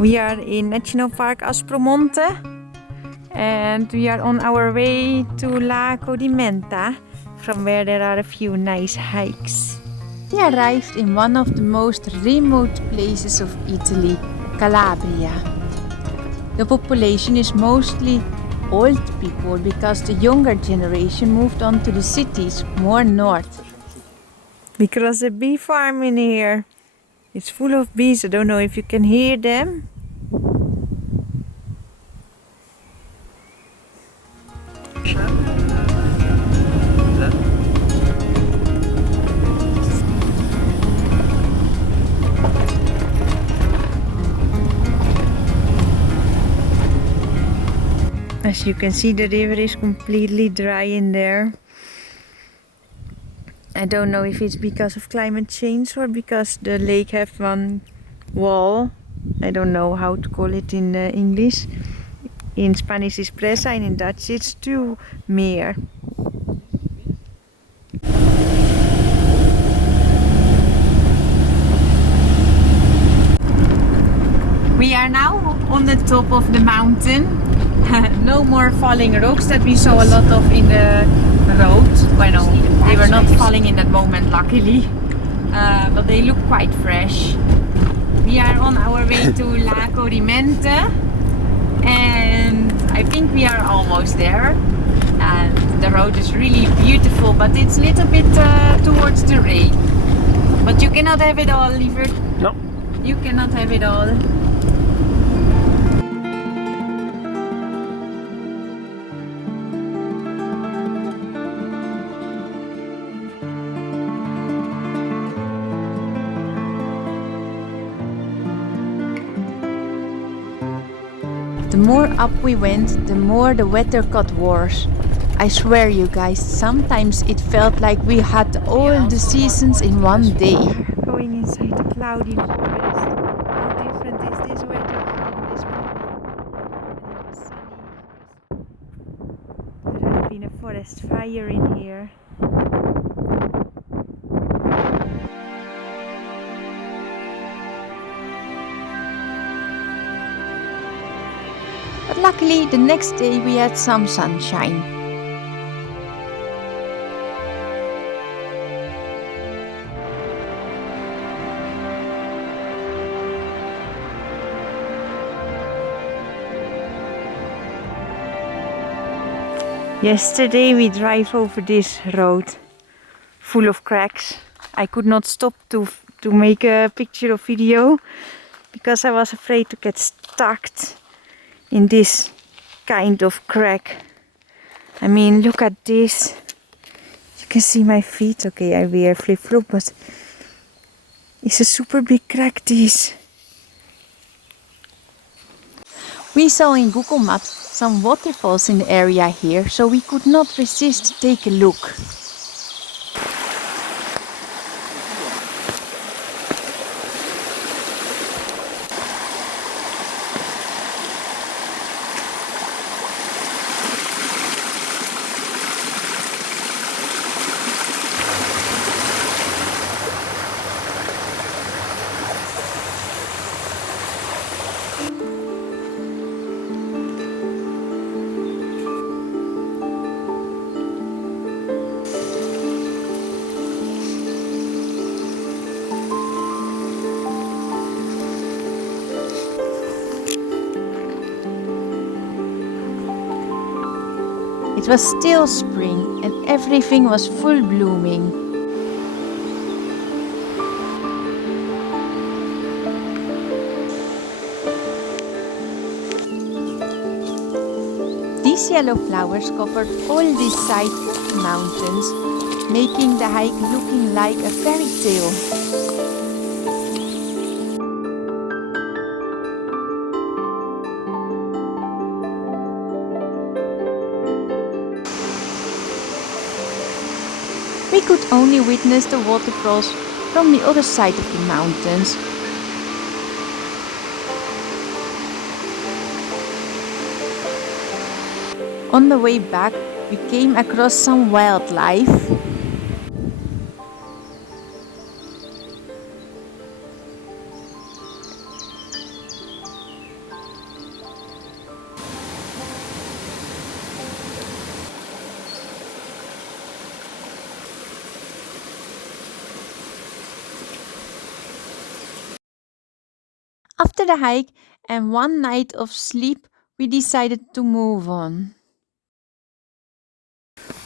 We are in National Park Aspromonte and we are on our way to Lago di Menta, from where there are a few nice hikes. We arrived in one of the most remote places of Italy, Calabria. The population is mostly old people because the younger generation moved on to the cities more north. We cross a bee farm in here. It's full of bees. I don't know if you can hear them. As you can see, the river is completely dry in there. I don't know if it's because of climate change or because the lake have one wall. I don't know how to call it in English. In Spanish is presa and in Dutch it's two meer. We are now on the top of the mountain. No more falling rocks that we saw a lot of in the road. Well, no, they were not falling in that moment, luckily. But they look quite fresh. We are on our way to Lago di Menta, and I think we are almost there. And the road is really beautiful, but it's a little bit towards the rain. But you cannot have it all, Lievert. No. You cannot have it all. The more up we went, the more the weather got worse. I swear you guys, sometimes it felt like we had all the seasons in one day. Going inside the cloudy forest. How different is this weather from this morning? When it was sunny. There has been a forest fire in here. But luckily, the next day we had some sunshine. Yesterday we drive over this road full of cracks. I could not stop to make a picture or video because I was afraid to get stuck in this kind of crack. I mean, look at this. You can see my feet. Okay, I wear flip-flop, but it's a super big crack, this. We saw in Google Maps some waterfalls in the area here, so we could not resist to take a look. It was still spring and everything was full blooming. These yellow flowers covered all this side of the mountains, making the hike looking like a fairy tale. We could only witness the waterfalls from the other side of the mountains. On the way back, we came across some wildlife. After the hike and one night of sleep, we decided to move on.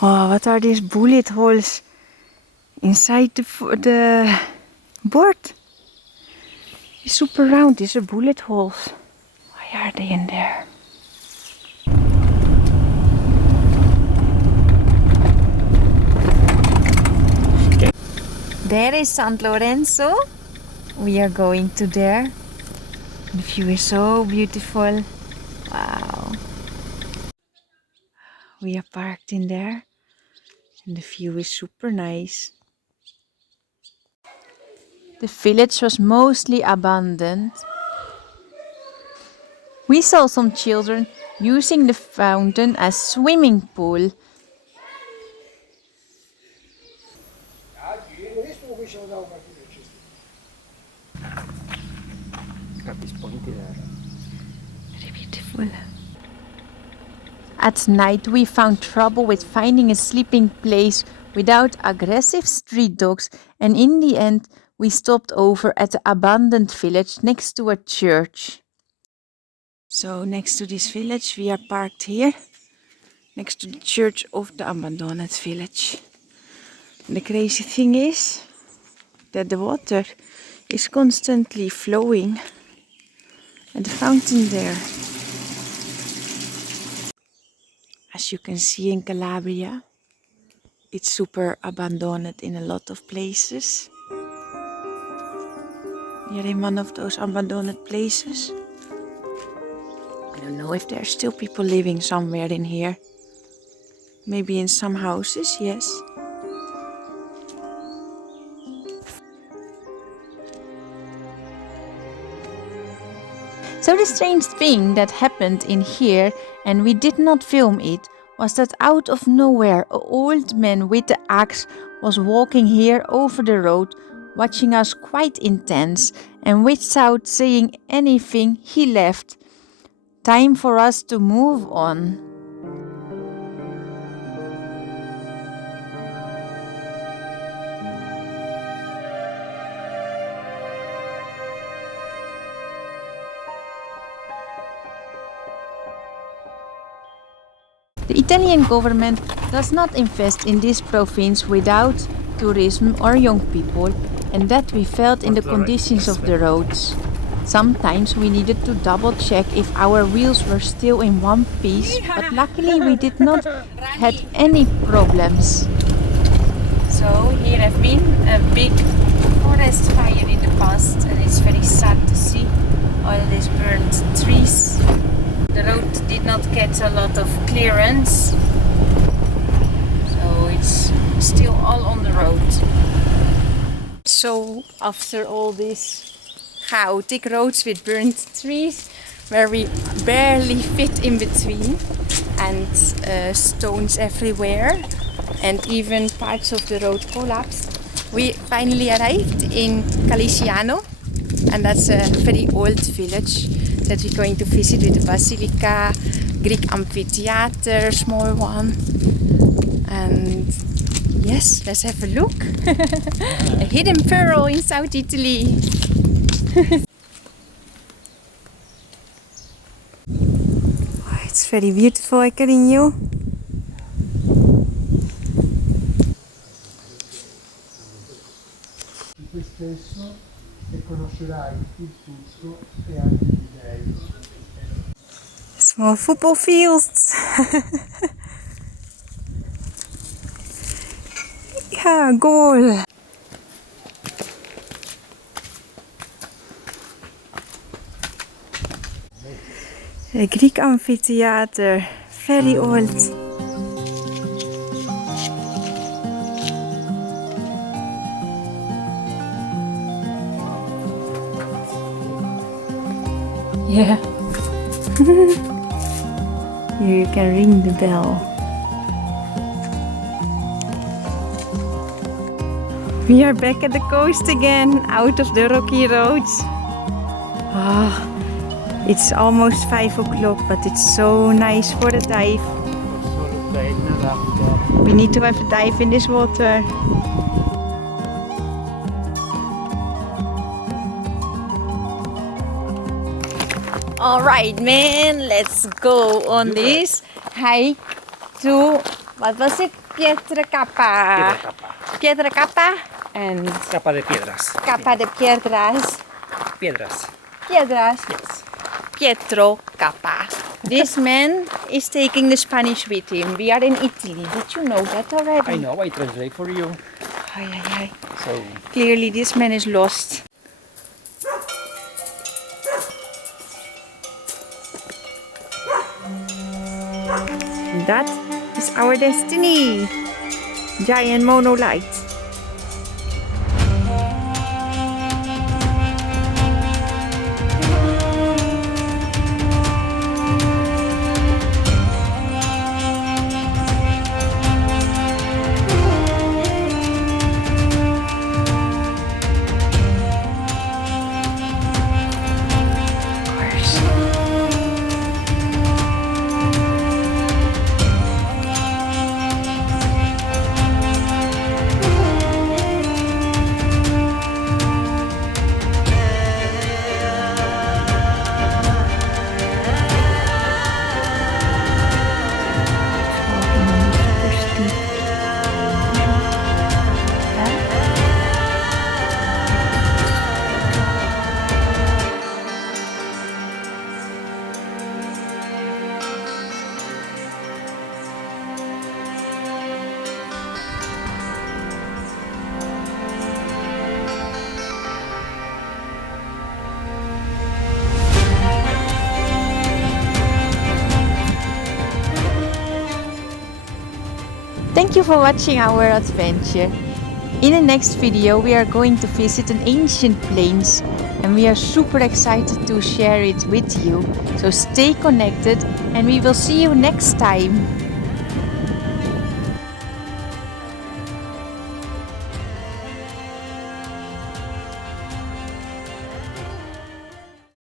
Oh, what are these bullet holes inside the board? It's super round, these are bullet holes. Why are they in there? There is San Lorenzo. We are going to there. The view is so beautiful. Wow. We are parked in there and the view is super nice. The village was mostly abandoned. We saw some children using the fountain as swimming pool. Very beautiful. At night we found trouble with finding a sleeping place without aggressive street dogs, and in the end we stopped over at the abandoned village next to a church. So next to this village we are parked here, next to the church of the abandoned village. And the crazy thing is that the water is constantly flowing at the fountain there. As you can see in Calabria, it's super abandoned in a lot of places. We are in one of those abandoned places. I don't know if there are still people living somewhere in here. Maybe in some houses, yes. So the strange thing that happened in here, and we did not film it, was that out of nowhere an old man with the axe was walking here over the road, watching us quite intense, and without saying anything he left. Time for us to move on. The Italian government does not invest in this province without tourism or young people, and that we felt in the conditions of the roads. Sometimes we needed to double check if our wheels were still in one piece, but luckily we did not had any problems. So here have been a big forest fire in the past, and it's very sad to see all these burned trees. The road did not get a lot of clearance, so it's still all on the road. So after all these chaotic roads with burnt trees, where we barely fit in between, and stones everywhere, and even parts of the road collapsed, we finally arrived in Caliciano, and that's a very old village that we're going to visit with the basilica, Greek amphitheater, small one. And yes, let's have a look. A hidden pearl in South Italy. Oh, it's very beautiful, Carino. Te stesso e conoscerai il tutto e anche gli dei. Small football fields. Yeah, goal. A Greek amphitheater, very old. Yeah. Here you can ring the bell. We are back at the coast again, out of the rocky roads. It's almost 5 o'clock, but it's so nice for a dive. We need to have a dive in this water. Alright man, let's go on this hike to, what was it? Pietra Capa. Pietra Capa and Capa de piedras. Capa de Piedras. Piedras. Piedras. Yes. Pietro Capa. This man is taking the Spanish with him. We are in Italy. Did you know that already? I know, I translate for you. Ay, ay, ay. So, Clearly this man is lost. That is our destiny. Giant monolith. Thank you for watching our adventure. In the next video we are going to visit an ancient place and we are super excited to share it with you. So stay connected and we will see you next time.